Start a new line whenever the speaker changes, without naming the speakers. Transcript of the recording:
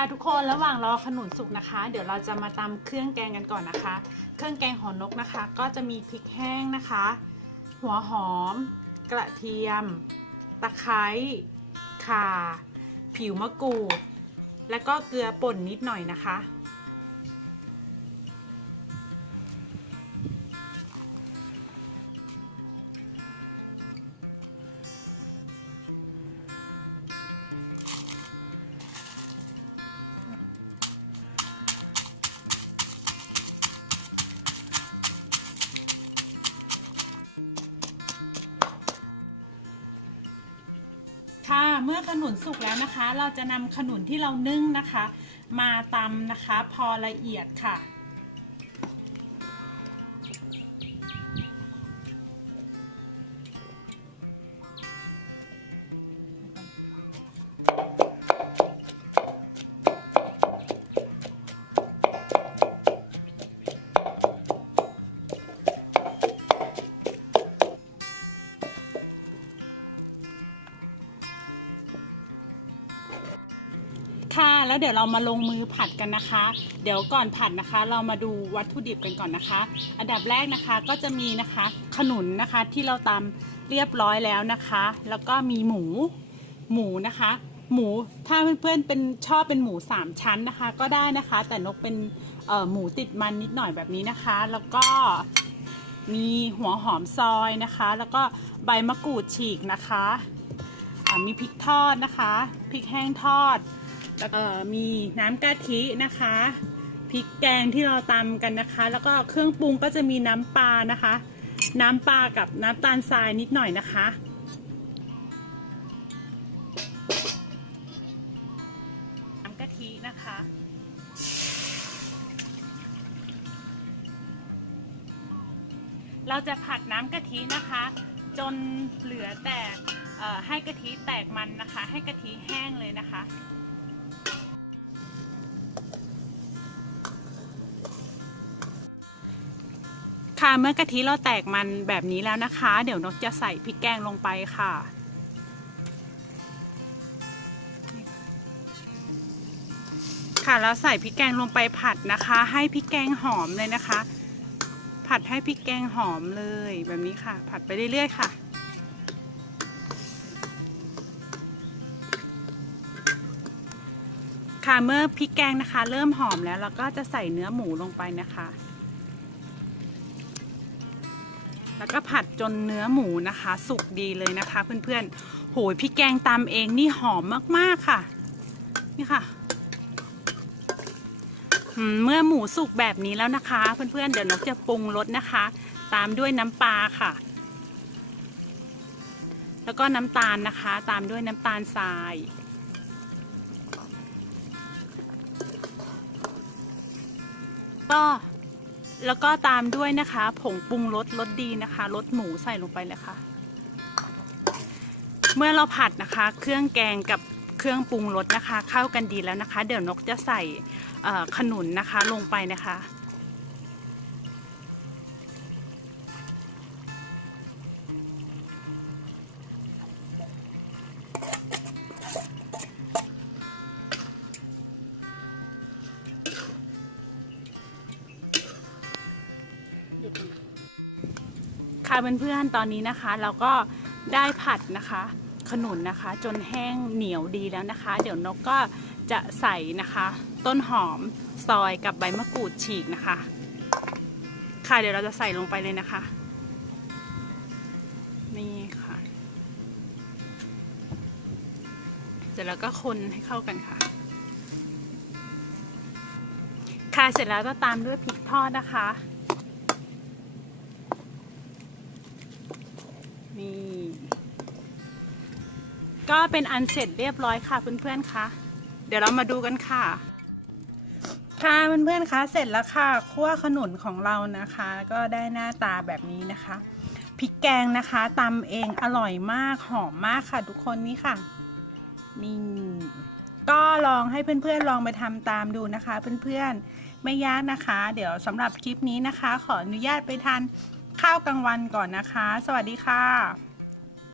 ค่ะทุกคนระหว่างรอขนุนสุกนะคะ เดี๋ยวเราจะมาตำเครื่องแกงกันก่อนนะคะ เครื่องแกงหอนกนะคะ ก็จะมีพริกแห้งนะคะ หัวหอม กระเทียม ตะไคร้ข่า ผิวมะกรูด แล้วก็เกลือป่นนิดหน่อยนะคะ เมื่อขนุนสุกแล้วนะคะ เราจะนำขนุนที่เรานึ่งนะคะ มาตำนะคะ พอละเอียดค่ะ ค่ะ แล้วเดี๋ยวเรามาลงมือผัดกันนะคะ เดี๋ยวก่อนผัดนะคะ เรามาดูวัตถุดิบกันก่อนนะคะ อันดับแรกนะคะก็จะมีนะคะขนุนนะคะที่เราตำเรียบร้อยแล้วนะคะ แล้วก็มีหมูหมูนะคะ หมูถ้าเพื่อนๆเป็นชอบเป็นหมูสามชั้นนะคะ ก็ได้นะคะ แต่นกเป็นหมูติดมันนิดหน่อยแบบนี้นะคะ แล้วก็มีหัวหอมซอยนะคะ แล้วก็ใบมะกรูดฉีกนะคะมีพริกทอดนะคะ พริกแห้งทอด แล้วก็มีน้ำกะทินะคะพริกแกงที่เราตำกันนะคะ แล้วก็เครื่องปรุงก็จะมีน้ำปลานะคะ น้ำปลากับน้ำตาลทรายนิดหน่อยนะคะ น้ำกะทินะคะ เราจะผัดน้ำกะทินะคะ จนเหลือแต่ให้กะทิแตกมันนะคะ ให้กะทิแห้งเลยนะคะ ค่ะเมื่อกะทิเราแตกมันแบบนี้แล้วนะคะ เดี๋ยวนกจะใส่พริกแกงลงไปค่ะ ค่ะแล้วใส่พริกแกงลงไปผัดนะคะ ให้พริกแกงหอมเลยนะคะ ผัดให้พริกแกงหอมเลยแบบนี้ค่ะ ผัดไปเรื่อยๆค่ะค่ะเมื่อพริกแกงนะคะ เริ่มหอมแล้วเราก็จะใส่เนื้อหมูลงไปนะคะ แล้วก็ผัดจนเนื้อหมูนะคะ สุกดีเลยนะคะเพื่อนๆ โหยพริกแกงตำเองนี่หอมมากๆค่ะ นี่ค่ะมเมื่อหมูสุกแบบนี้แล้วนะคะ เพื่อนๆ เดี๋ยวนกจะปรุงรสนะคะ ตามด้วยน้ำปลาค่ะ แล้วก็น้ำตาลนะคะ ตามด้วยน้ำตาลทรายก็ แล้วก็ตามด้วยนะคะ ผงปรุงรสรสดีนะคะรสหมูใส่ลงไปเลยค่ะ เมื่อเราผัดนะคะ เครื่องแกงกับเครื่องปรุงรสนะคะ เข้ากันดีแล้วนะคะ เดี๋ยวนกจะใส่ขนุนนะคะลงไปนะคะ ค่ะเพื่อนๆตอนนี้นะคะเราก็ได้ผัดนะคะขนุนนะคะ จนแห้งเหนียวดีแล้วนะคะ เดี๋ยวนกก็จะใส่นะคะ ต้นหอมซอยกับใบมะกรูดฉีกนะคะ ค่ะเดี๋ยวเราจะใส่ลงไปเลยนะคะ นี่ค่ะเสร็จแล้วก็คนให้เข้ากันค่ะ ค่ะเสร็จแล้วก็ตามด้วยพริกทอดนะคะ นี่ ก็เป็นอันเสร็จเรียบร้อยค่ะเพื่อนๆคะเดี๋ยวเรามาดูกันค่ะ ค่ะเพื่อนๆคะเสร็จแล้วค่ะคั่วขนุนของเรานะคะ ก็ได้หน้าตาแบบนี้นะคะพริกแกงนะคะตำเองอร่อยมากหอมมากค่ะทุกคนนี่ค่ะนี่ก็ลองให้เพื่อนๆลองไปทำตามดูนะคะ เพื่อนๆไม่ยากนะคะ เดี๋ยวสำหรับคลิปนี้นะคะ ขออนุญาตไปทาน ข้าวกลางวันก่อนนะคะ สวัสดีค่ะ